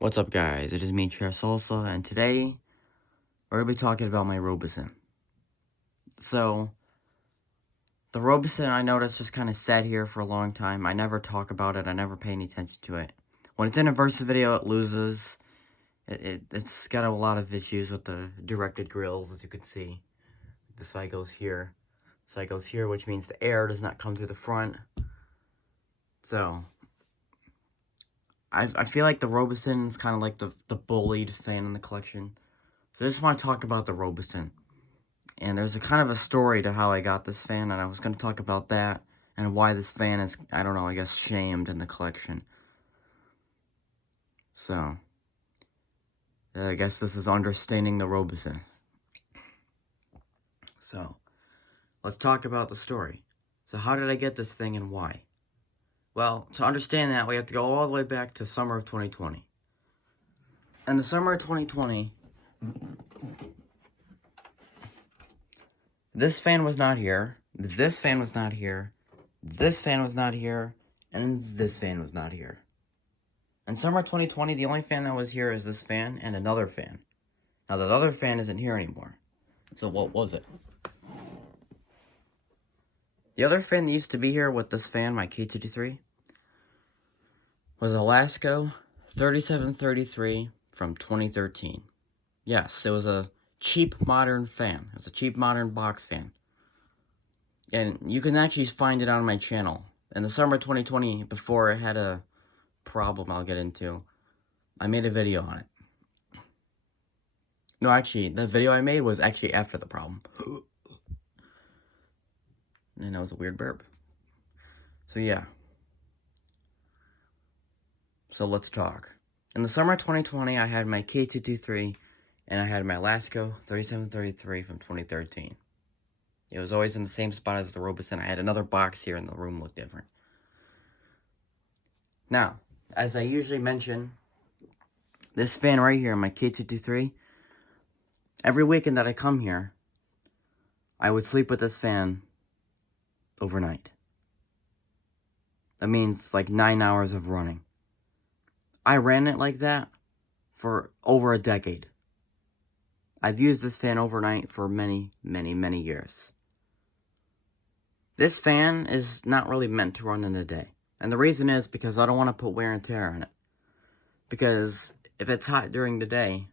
What's up, guys? It is me, Salsa, and today we're going to be talking about my Robeson. So, the Robeson, I noticed, just kind of sat here for a long time. I never talk about it. I never pay any attention to it. When it's in a versus video, it loses. It's got a lot of issues with the directed grills, as you can see. The side goes here. The side goes here, which means the air does not come through the front. So, I feel like the Robeson is kind of like the bullied fan in the collection. So I just want to talk about the Robeson. And there's a kind of a story to how I got this fan, and I was going to talk about that, and why this fan is, I don't know, I guess shamed in the collection. So, I guess this is understanding the Robeson. So, let's talk about the story. So how did I get this thing and why? Well, to understand that, we have to go all the way back to summer of 2020. In the summer of 2020, this fan was not here, this fan was not here, this fan was not here, and this fan was not here. In summer 2020, the only fan that was here is this fan and another fan. Now, that other fan isn't here anymore. So what was it? The other fan that used to be here with this fan, my K223, was a Lasco 3733 from 2013. Yes, it was a cheap modern fan. It was a cheap modern box fan. And you can actually find it on my channel. In the summer 2020, before it had a problem I'll get into, I made a video on it. No, actually, the video I made was actually after the problem. And that was a weird burp. So yeah. So let's talk. In the summer 2020, I had my K223, and I had my Lasco 3733 from 2013. It was always in the same spot as the Robeson. I had another box here, and the room looked different. Now, as I usually mention, this fan right here, my K223, every weekend that I come here, I would sleep with this fan overnight. That means like 9 hours of running. I ran it like that for over a decade. I've used this fan overnight for many, many, many years. This fan is not really meant to run in the day. And the reason is because I don't want to put wear and tear on it. Because if it's hot during the day,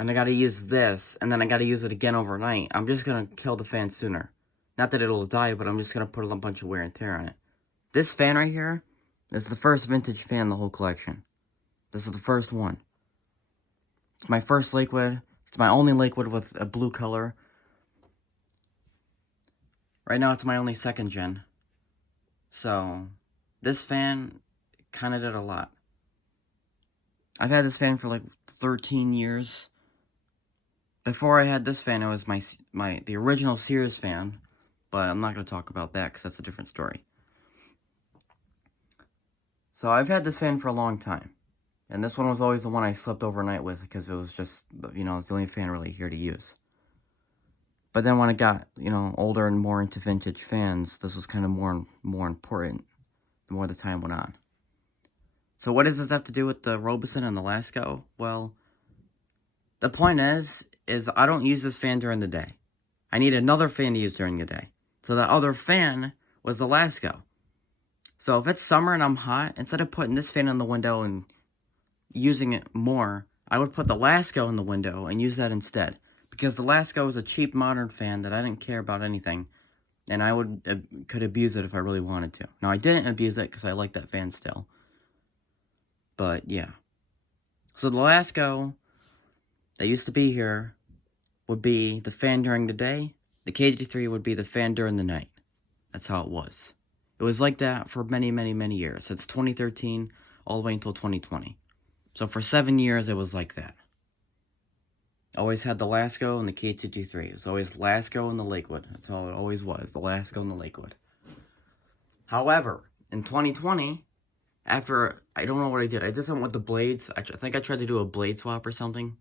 and I gotta use this, and then I gotta use it again overnight, I'm just gonna kill the fan sooner. Not that it'll die, but I'm just gonna put a bunch of wear and tear on it. This fan right here is the first vintage fan in the whole collection. This is the first one. It's my first liquid. It's my only liquid with a blue color. Right now, it's my only second gen. So, this fan kind of did a lot. I've had this fan for like 13 years. Before I had this fan, it was the original Sears fan. But I'm not going to talk about that because that's a different story. So, I've had this fan for a long time. And this one was always the one I slept overnight with because it was just, it's the only fan really here to use. But then when I got, older and more into vintage fans, this was kind of more important the more the time went on. So what does this have to do with the Robeson and the Lasco? Well, the point is I don't use this fan during the day. I need another fan to use during the day. So the other fan was the Lasco. So if it's summer and I'm hot, instead of putting this fan in the window and using it more, I would put the Lasco in the window and use that instead. Because the Lasco was a cheap modern fan that I didn't care about anything. And I could abuse it if I really wanted to. Now, I didn't abuse it because I like that fan still. But, yeah. So the Lasco that used to be here would be the fan during the day. The KG3 would be the fan during the night. That's how it was. It was like that for many, many, many years. Since 2013 all the way until 2020. So for 7 years, it was like that. Always had the Lasco and the K223. It was always Lasco and the Lakewood. That's how it always was, the Lasco and the Lakewood. However, in 2020, after, I don't know what I did. I did something with the blades. I think I tried to do a blade swap or something,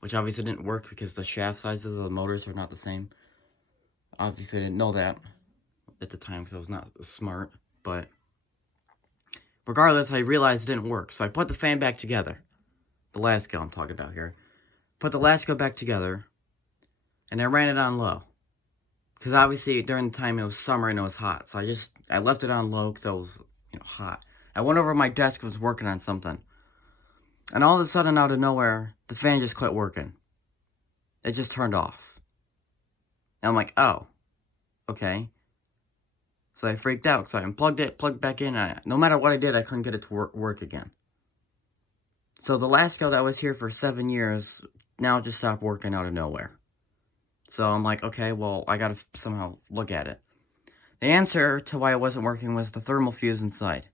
which obviously didn't work because the shaft sizes of the motors are not the same. Obviously, I didn't know that at the time because I was not smart, but Regardless, I realized it didn't work, so I put the fan back together. The Lasco I'm talking about here. Put the Lasco back together, and I ran it on low. Because obviously, during the time it was summer and it was hot, so I left it on low because it was, hot. I went over to my desk and was working on something. And all of a sudden, out of nowhere, the fan just quit working. It just turned off. And I'm like, oh, okay. So I freaked out, so I unplugged it, plugged back in, and no matter what I did, I couldn't get it to work again. So the Lasco that was here for 7 years now just stopped working out of nowhere. So I'm like, okay, well, I gotta somehow look at it. The answer to why it wasn't working was the thermal fuse inside.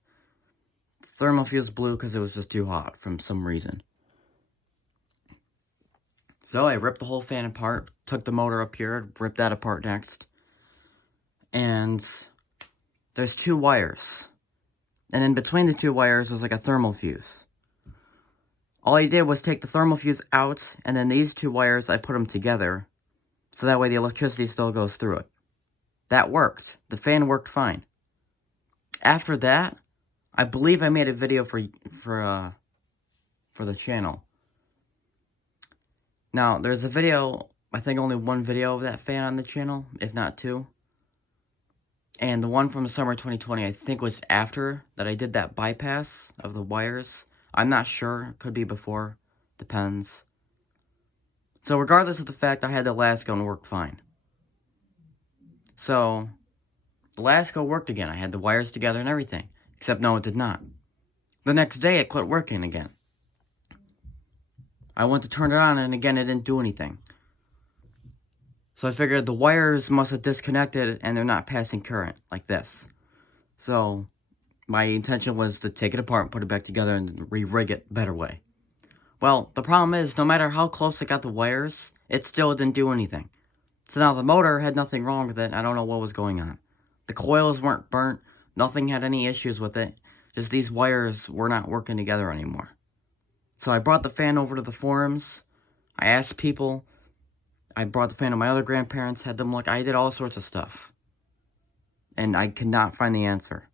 The thermal fuse blew because it was just too hot from some reason. So I ripped the whole fan apart, took the motor up here, ripped that apart next. And there's 2 wires. And in between the 2 wires was like a thermal fuse. All I did was take the thermal fuse out, and then these 2 wires, I put them together, so that way the electricity still goes through it. That worked. The fan worked fine. After that, I believe I made a video for the channel. Now, there's a video, I think only 1 video of that fan on the channel, if not 2. And the one from the summer 2020, I think was after that I did that bypass of the wires. I'm not sure. Could be before. Depends. So regardless of the fact, I had the Lasco and worked fine. So, the Lasco worked again. I had the wires together and everything. Except no, it did not. The next day, it quit working again. I went to turn it on, and again, it didn't do anything. So I figured the wires must have disconnected and they're not passing current, like this. So my intention was to take it apart and put it back together and re-rig it a better way. Well, the problem is, no matter how close I got the wires, it still didn't do anything. So now the motor had nothing wrong with it, I don't know what was going on. The coils weren't burnt, nothing had any issues with it, just these wires were not working together anymore. So I brought the fan over to the forums, I asked people, I brought the fan to my other grandparents, had them look. I did all sorts of stuff. And I could not find the answer.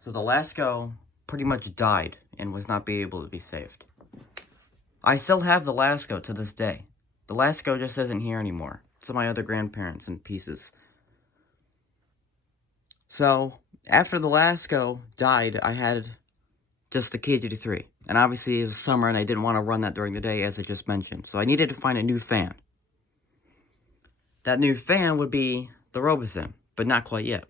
So the Lasco pretty much died and was not able to be saved. I still have the Lasco to this day. The Lasco just isn't here anymore. It's at my other grandparents in pieces. So, after the Lasco died, I had just the KGD3. And obviously it was summer and I didn't want to run that during the day, as I just mentioned. So I needed to find a new fan. That new fan would be the Robeson, but not quite yet.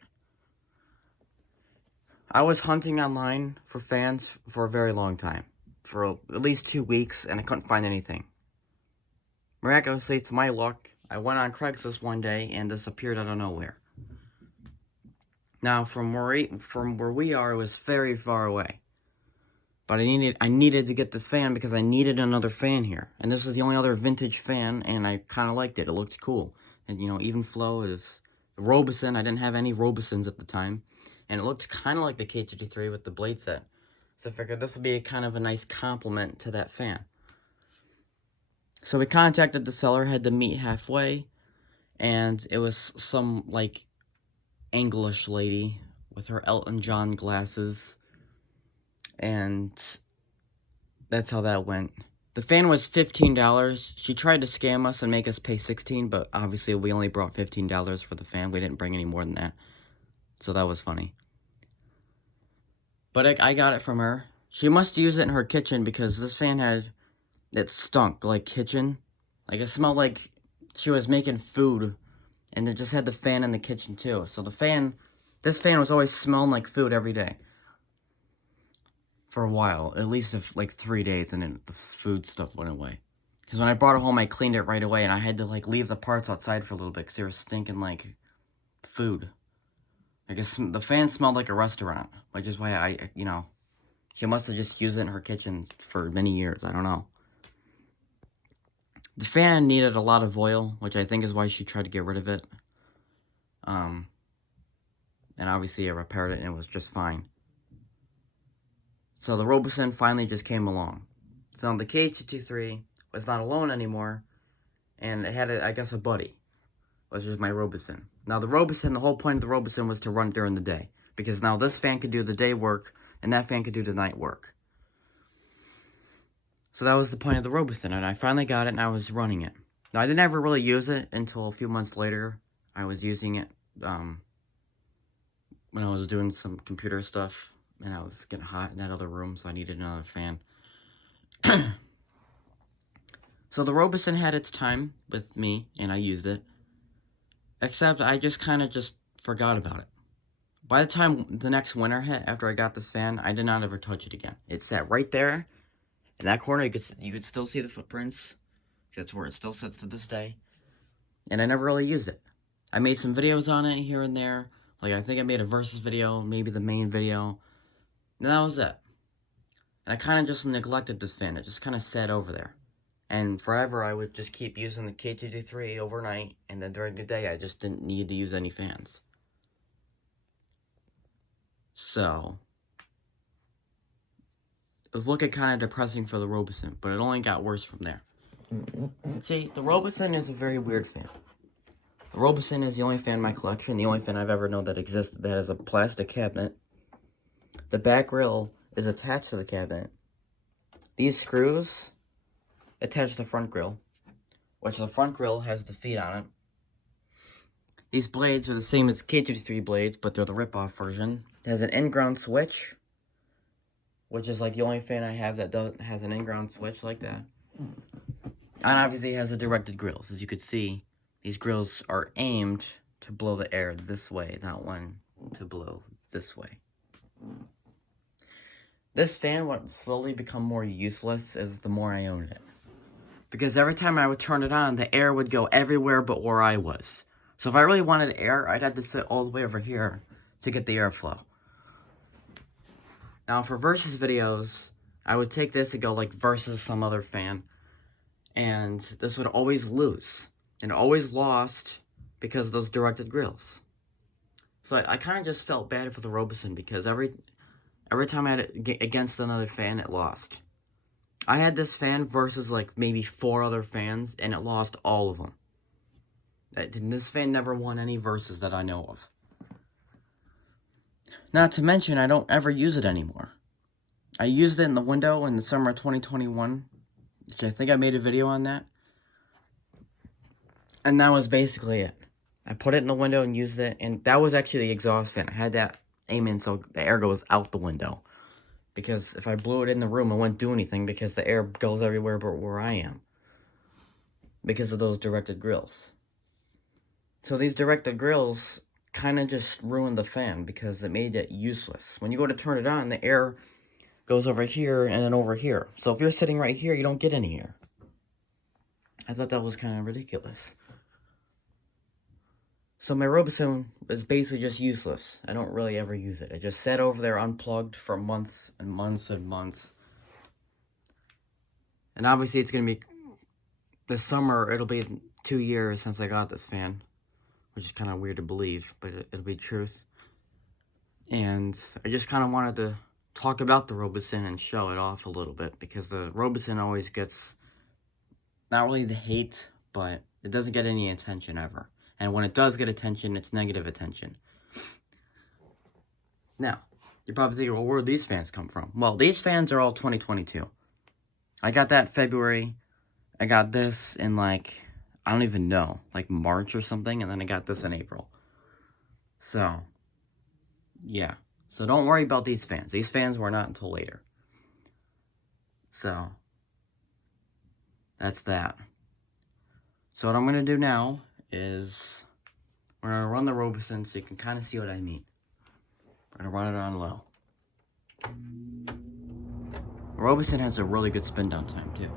I was hunting online for fans for a very long time. For at least 2 weeks, and I couldn't find anything. Miraculously, to my luck, I went on Craigslist one day and this appeared out of nowhere. Now, from where we are, it was very far away. But I needed to get this fan because I needed another fan here. And this is the only other vintage fan, and I kind of liked it. It looked cool. And, even flow is Robeson. I didn't have any Robesons at the time. And it looked kind of like the KGD3 with the blade set. So I figured this would be kind of a nice compliment to that fan. So we contacted the seller, had to meet halfway. And it was some, English lady with her Elton John glasses. And that's how that went. The fan was $15. She tried to scam us and make us pay $16, but obviously we only brought $15 for the fan. We didn't bring any more than that. So that was funny. But I got it from her. She must use it in her kitchen because this fan it stunk like kitchen. It smelled like she was making food. And it just had the fan in the kitchen too. So this fan was always smelling like food every day. For a while, at least 3 days, and then the food stuff went away. Because when I brought it home, I cleaned it right away, and I had to, leave the parts outside for a little bit, because they were stinking like food. I guess the fan smelled like a restaurant, which is why she must have just used it in her kitchen for many years, I don't know. The fan needed a lot of oil, which I think is why she tried to get rid of it. And obviously I repaired it, and it was just fine. So the Robeson finally just came along. So the KH-23 was not alone anymore, and it had, a buddy, which was my Robeson. Now the Robeson, the whole point of the Robeson was to run during the day. because now this fan could do the day work, and that fan could do the night work. So that was the point of the Robeson, and I finally got it, and I was running it. Now, I didn't ever really use it until a few months later. I was using it when I was doing some computer stuff, and I was getting hot in that other room, so I needed another fan. So the Robeson had its time with me, and I used it. Except I just kind of just forgot about it. By the time the next winter hit, after I got this fan, I did not ever touch it again. It sat right there. In that corner, you could still see the footprints. That's where it still sits to this day. And I never really used it. I made some videos on it here and there. Like, I think I made a versus video, maybe the main video. And that was it. And I kind of just neglected this fan. It just kind of sat over there. And forever, I would just keep using the K2D3 overnight. And then during the day, I just didn't need to use any fans. So it was looking kind of depressing for the Robeson, but it only got worse from there. See, the Robeson is a very weird fan. The Robeson is the only fan in my collection, the only fan I've ever known that existed that has a plastic cabinet. The back grill is attached to the cabinet. These screws attach to the front grill, which the front grill has the feet on it. These blades are the same as K2D3 blades, but they're the rip-off version. It has an in-ground switch, which is like the only fan I have that has an in-ground switch like that. And obviously it has the directed grills. As you could see, these grills are aimed to blow the air this way, not one to blow this way. This fan would slowly become more useless as the more I owned it. Because every time I would turn it on, the air would go everywhere but where I was. So if I really wanted air, I'd have to sit all the way over here to get the airflow. Now for versus videos, I would take this and go like versus some other fan. And this would always lose. And always lost because of those directed grills. So I kind of just felt bad for the Robeson because every time I had it against another fan, it lost. I had this fan versus like maybe 4 other fans, and it lost all of them. And this fan never won any versus that I know of. Not to mention, I don't ever use it anymore. I used it in the window in the summer of 2021, which I think I made a video on that. And that was basically it. I put it in the window and used it, and that was actually the exhaust fan. I had that aiming so the air goes out the window. Because if I blew it in the room, it wouldn't do anything because the air goes everywhere but where I am. Because of those directed grills. So these directed grills kind of just ruined the fan because it made it useless. When you go to turn it on, the air goes over here and then over here. So if you're sitting right here, you don't get any air. I thought that was kind of ridiculous. So my Robeson is basically just useless. I don't really ever use it. It just sat over there unplugged for months and months and months. And obviously it's going to be, this summer, it'll be 2 years since I got this fan. Which is kind of weird to believe, but it'll be truth. And I just kind of wanted to talk about the Robeson and show it off a little bit. Because the Robeson always gets, not really the hate, but it doesn't get any attention ever. And when it does get attention, it's negative attention. Now, you're probably thinking, well, where did these fans come from? Well, these fans are all 2022. I got that in February. I got this in like, I don't even know, like March or something. And then I got this in April. So, yeah. So don't worry about these fans. These fans were not until later. So, that's that. So what I'm going to do now is we're going to run the Robeson so you can kind of see what I mean. We're going to run it on low. Robeson has a really good spin down time too.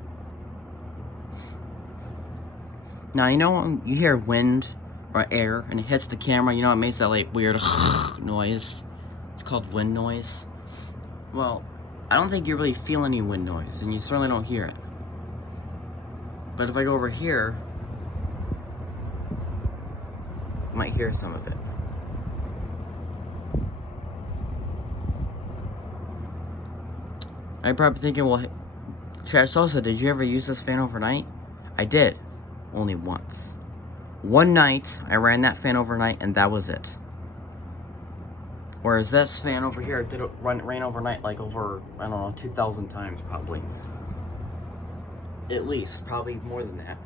Now, you know when you hear wind or air and it hits the camera, you know it makes that like weird noise? It's called wind noise. Well, I don't think you really feel any wind noise, and you certainly don't hear it. But if I go over here, you might hear some of it. I'm probably thinking, well, Trash Sosa, did you ever use this fan overnight? I did. Only once. One night, I ran that fan overnight, and that was it. Whereas this fan over here did it rain overnight like over, I don't know, 2,000 times probably. At least, probably more than that.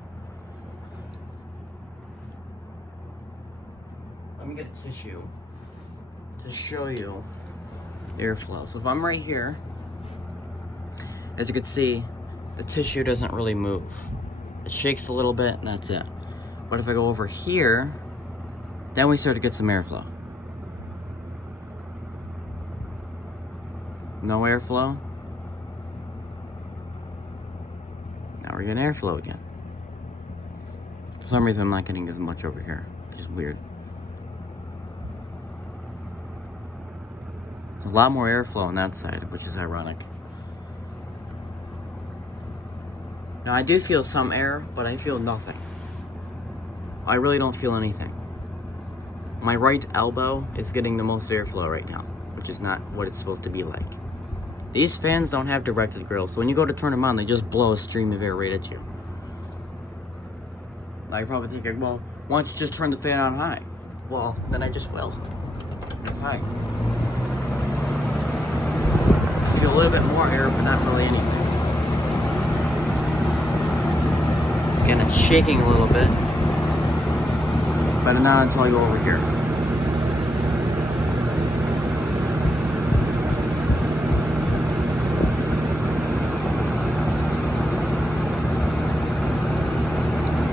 Let me get a tissue to show you airflow. So if I'm right here, as you can see, the tissue doesn't really move. It shakes a little bit and that's it. But if I go over here, then we start to get some airflow. No airflow. Now we're getting airflow again. For some reason I'm not getting as much over here, which is weird. There's a lot more airflow on that side, which is ironic. Now I do feel some air, but I feel nothing. I really don't feel anything. My right elbow is getting the most airflow right now, which is not what it's supposed to be like. These fans don't have directed grills, so when you go to turn them on, they just blow a stream of air right at you. Now you're probably thinking, well, why don't you just turn the fan on high? Well, then I just will. It's high. I feel a little bit more air, but not really anything. Again, it's shaking a little bit, but not until I go over here.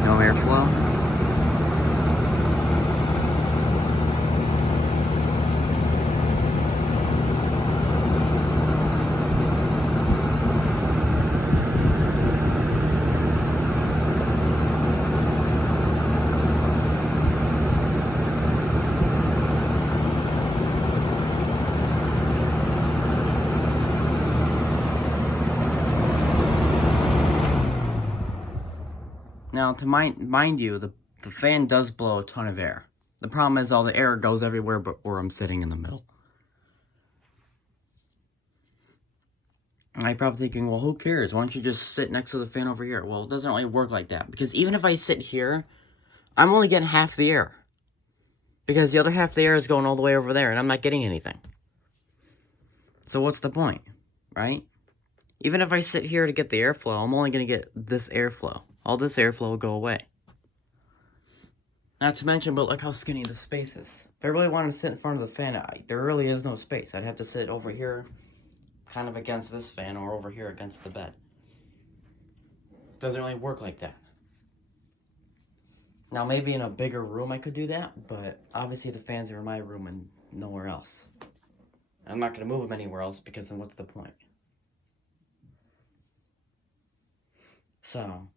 No airflow. Now, to mind you, the fan does blow a ton of air. The problem is all the air goes everywhere but where I'm sitting in the middle. I'm probably thinking, well, who cares? Why don't you just sit next to the fan over here? Well, it doesn't really work like that. Because even if I sit here, I'm only getting half the air. Because the other half of the air is going all the way over there, and I'm not getting anything. So what's the point, right? Even if I sit here to get the airflow, I'm only going to get this airflow. All this airflow will go away. Not to mention, but look how skinny the space is. If I really wanted to sit in front of the fan, there really is no space. I'd have to sit over here, kind of against this fan, or over here against the bed. It doesn't really work like that. Now, maybe in a bigger room I could do that, but obviously the fans are in my room and nowhere else. I'm not going to move them anywhere else, because then what's the point? So,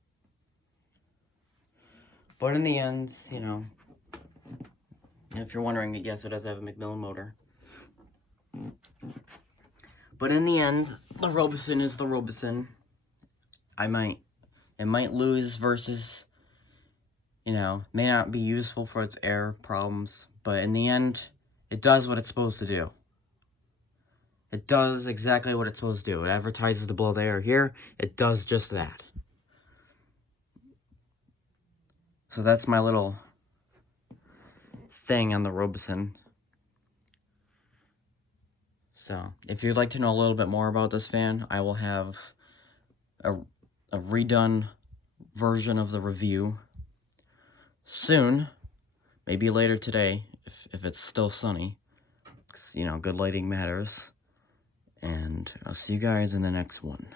but in the end, you know, if you're wondering, yes, it does have a McMillan motor. But in the end, the Robeson is the Robeson. It might lose versus, you know, may not be useful for its air problems, but in the end, it does what it's supposed to do. It does exactly what it's supposed to do. It advertises to blow the air here. It does just that. So that's my little thing on the Robeson. So, if you'd like to know a little bit more about this fan, I will have a redone version of the review soon. Maybe later today, if it's still sunny. 'Cause, you know, good lighting matters. And I'll see you guys in the next one.